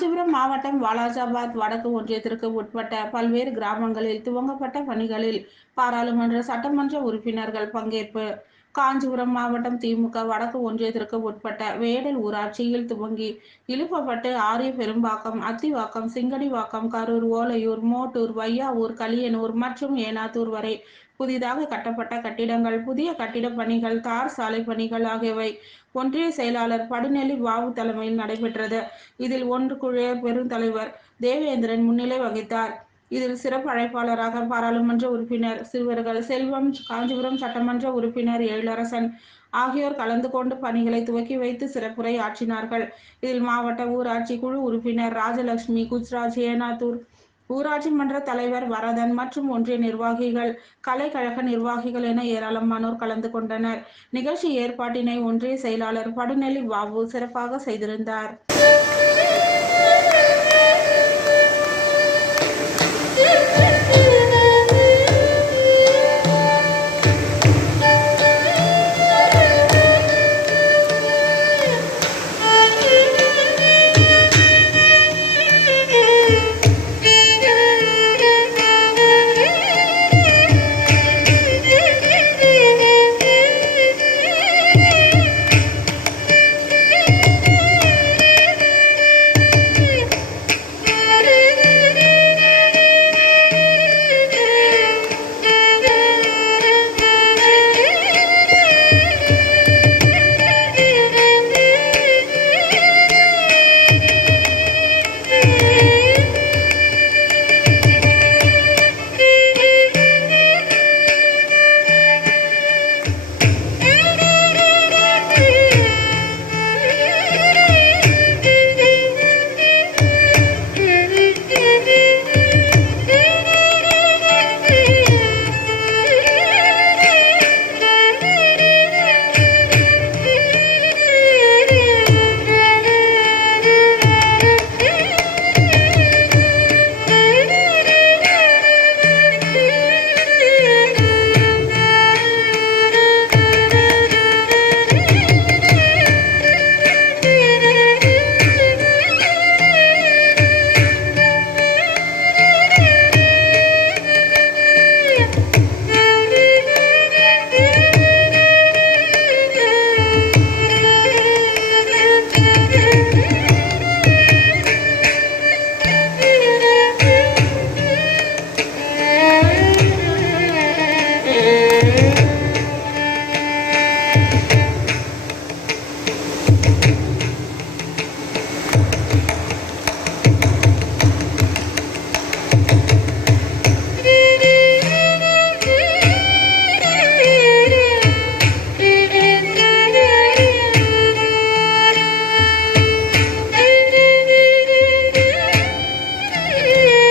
காஞ்சிபுரம் மாவட்டம் வாலாஜாபாத் வடக்கு ஒன்றியத்திற்கு உட்பட்ட பல்வேறு கிராமங்களில் துவங்கப்பட்ட பணிகளில் பாராளுமன்ற சட்டமன்ற உறுப்பினர்கள் பங்கேற்பு. காஞ்சிபுரம் மாவட்டம் திமுக வடக்கு ஒன்றியத்திற்கு உட்பட்ட வேடல் ஊராட்சியில் துவங்கி இழுப்பப்பட்டு ஆரிய பெரும்பாக்கம், அத்திவாக்கம், சிங்கடிவாக்கம், கரூர், ஓலையூர், மோட்டூர், வையாவூர், களியனூர் மற்றும் ஏனாத்தூர் வரை புதிதாக கட்டப்பட்ட கட்டிடங்கள், புதிய கட்டிட பணிகள், தார் சாலை பணிகள் ஆகியவை ஒன்றிய செயலாளர் படுநெல்லி வாவு தலைமையில் நடைபெற்றது. இதில் ஒன்றிய பெருந்தலைவர் தேவேந்திரன் முன்னிலை வகித்தார். இதில் சிறப்பு அழைப்பாளராக பாராளுமன்ற உறுப்பினர் சிறுவர்கள் செல்வம், காஞ்சிபுரம் சட்டமன்ற உறுப்பினர் எழிலரசன் ஆகியோர் கலந்து கொண்டு பணிகளை துவக்கி வைத்து சிறப்புரை ஆற்றினார்கள். இதில் மாவட்ட ஊராட்சி குழு உறுப்பினர் ராஜலட்சுமி, குஜ்ராஜ், ஏனாத்தூர் ஊராட்சி மன்ற தலைவர் வரதன் மற்றும் ஒன்றிய நிர்வாகிகள், கலைக்கழக நிர்வாகிகள் என ஏராளமானோர் கலந்து கொண்டனர். நிகழ்ச்சி ஏற்பாட்டினை ஒன்றிய செயலாளர் படுநெல்லி வாவு சிறப்பாக செய்திருந்தார்.